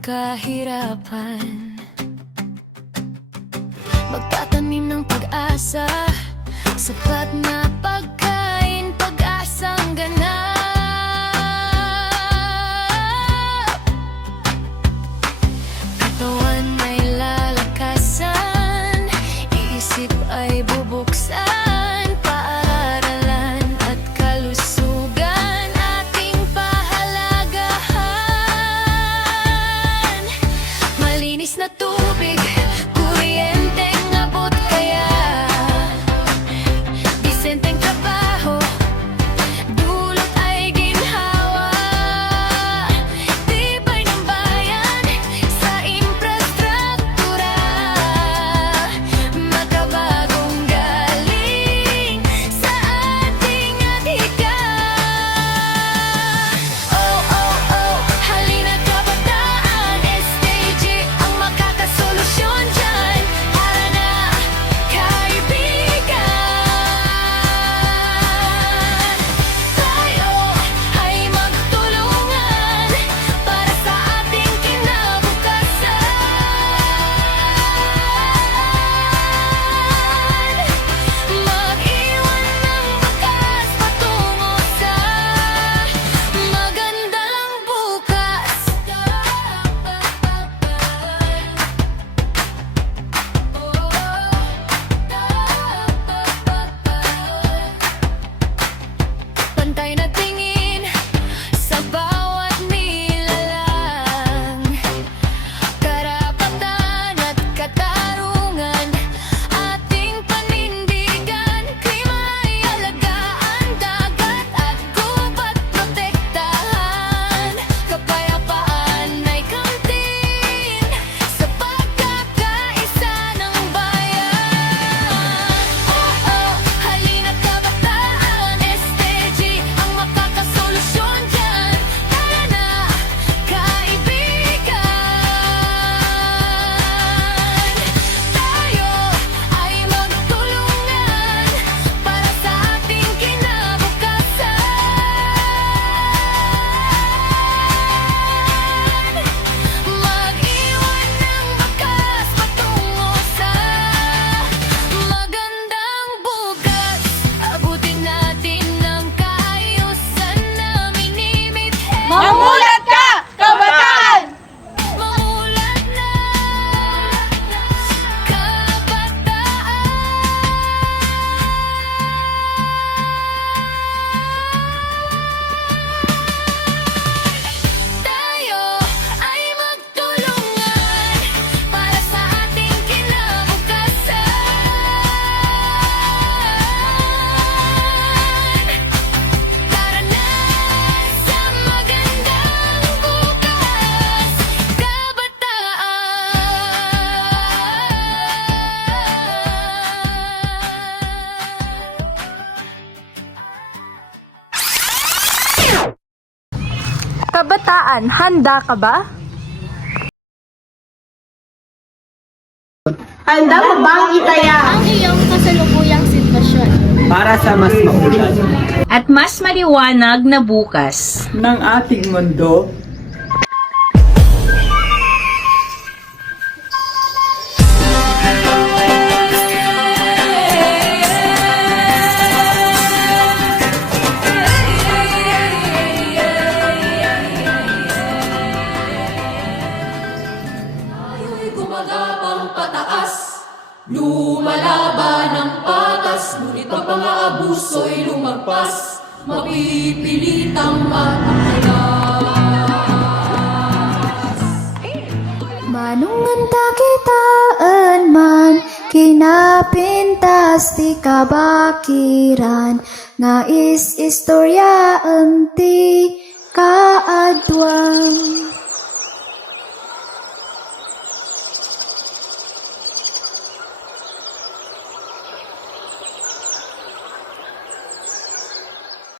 kahirapan. Magtatanim ng pag-asa, sapat na pagkain, pag-asang ganap. Katawan ay lalakasan, isip ay bubuksan, paaralan at kalusugan ating pahalagahan. Malinis na tubig, kuryenteng abot kaya, disenteng trabaho, dulot ay ginhawa. Tibay ng bayan sa infrastruktura, makabagong galing sa ating adhika. Oh, oh, oh, halina kabataan, STG ang makakasolusyon dyan. Tara na, kaibigan, tayo ay magtulungan para sa ating kinabukasan. Mag-iwan ng bakas patungo sa magandang bukas. Pantay na tingin sa bawat nilalang, karapatan at katarungan ating panindigan. Klima ay alagaan, dagat at gubat protektahan, kapayapaan ay kamtin sa pagkakaisa ng bayan. Oh, oh, halina kabataan, STG ang makakasolusyon dyan. Tara na, kaibigan, tayo ay magtulungan para sa ating kinabukasan. Mag-iwan ng bakas patungo sa magandang bukas. Abutin natin ang kaayusan na minimit. Mamulat ka, kabataan! Mamulat na, kabataan. Tayo ay magtulungan para sa ating kinabukasan. Tara na sa magandang bukas, kabataan. Kabataan, handa ka ba? Handa mo bang itaya ang iyong kasalukuyang sitwasyon para sa mas maunlad at mas maliwanag na bukas. ng ating mundo? Tayo'y gumagapang pataas, lumalaban ng patas, ngunit pag mga abuso'y lumagpas, mapipilitang matakas. Manungan takitaan man, kinapintas ti kabakiran, nga istorya ang ti kaadwang.